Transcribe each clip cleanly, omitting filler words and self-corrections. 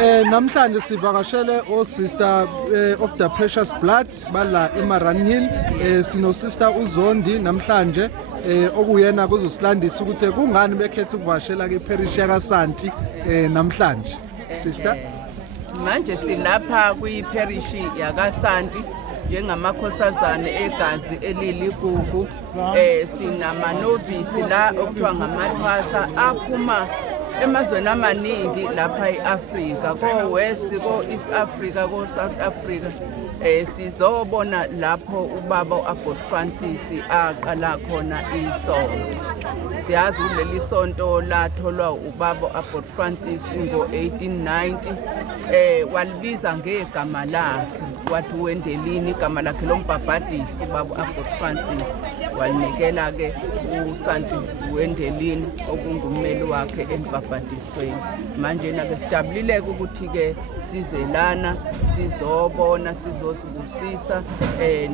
Namhlanje sivakashele sister of the precious blood bala eMaran Hill sino sister uZondi namhlanje okuyena kuzosilandisa ukuthi kungani bekhetha ukuvakashela ke parish yaKaSanti namhlanje sister. Manje silapha kwi parish yaKaSanti njengamakhosazane egazi eliligugu sinama novice la okuthiwa ngamathwasa aphuma emazweni amaningi lapha eAfrika ko West ko East Africa ko South Africa sizobona lapho ubaba uAbbot Francis aqala khona isonto. Siyazi kuleli sonto latholwa ubaba uAbbot Francis ngo1890 walibiza ngegama lakhe wathi Wendelin igama lakhe lombhabhadisi ubaba uAbbot Francis walinikela ke uSanti Wendelin okungummeli wakhe embhabhadisweni. Manje na ke sijabulile ukuthi ke sizelana sizobona sizosibusisa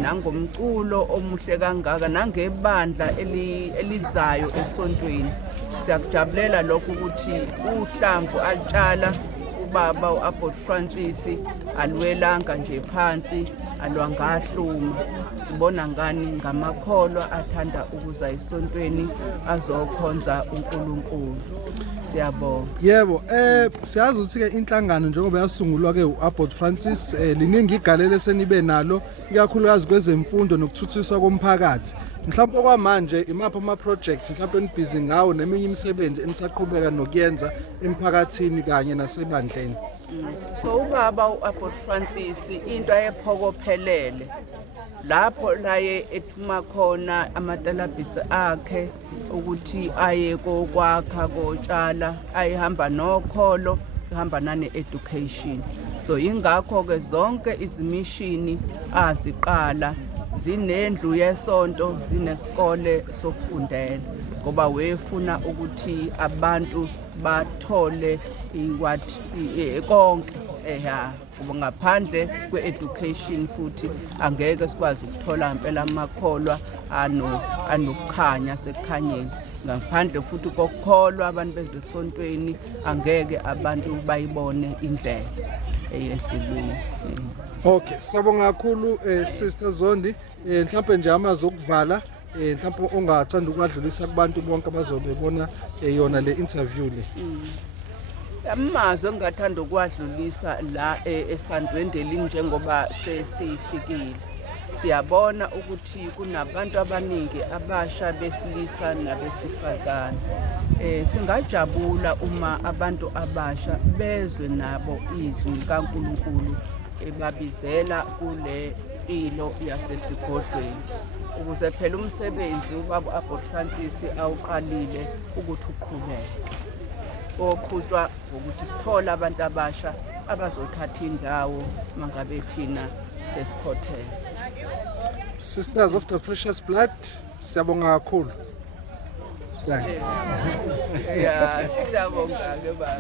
nangomculo omuhle kangaka nangebandla elizayo esontweni. Siyakujabulela lokho ukuthi uhlamvu alitshala ubaba uAbbot Francis alwelanga nje phansi alwangahluma. Sibona ngani ngamakholwa athanda ukuza esontweni azokhonza uNkulunkulu. Siyabonga. Yebo siyazi ukuthi ke inhlangano njengoba yasungulwa ke uAbbot Francis liningi igalelo senibe nalo ikakhulukazi kwezemfundo nokuthuthukiswa komphakathi. Mhlawumbe okwamanje imaphi ama projects mhlawumbe enibhizi ngawo neminye imisebenzi enisaqhubeka nokuyenza emphakathini kanye nasebandleni. So ubaba uAbbot Francis into ayephokophelele lapho laye ephuma khona amatalabhisi akhe ukuthi aye kokwakha kotshala ayihamba nokholo ihamba nane education. So ingakho ke zonke izimishini aziqala zinendlu yesonto zinesikole sokufundela ngoba wefuna ukuthi abantu bathole konke ngoba ngaphandle kwe-education futhi angeke sikwazi ukuthola impela amakholwa anokukhanya sekukhanyeni. Ngaphandle futhi kokukholwa abantu bezesontweni angeke abantu bayibone indlela eyesulwini. Okay, sabonga kakhulu sister Zondi. Mhlawumbe nje amazokuvala mhlawumbe ongathanda ukwadlulisa kubantu bonke abazobebona yona le interview le. Amazwe engathanda ukwadlulisa la eSanti Wendelin njengoba sesifikile. Siyabona ukuthi kunabantu abaningi abasha besilisa nabesifazane. Singajabula uma abantu abasha bezwe nabo izwi kaNkulunkulu ebabizela kule ilo yasesigodlweni ukuze phela umsebenzi ubaba Abbot Francis awuqalile ukuthi uqhubeke. Oqhutshwa ukuthi sithola abantu abasha abazothatha indawo mangabe thina sesikhothele. Sisters of the precious blood, siyabonga kakhulu. Yeah, siyabonga ke baba.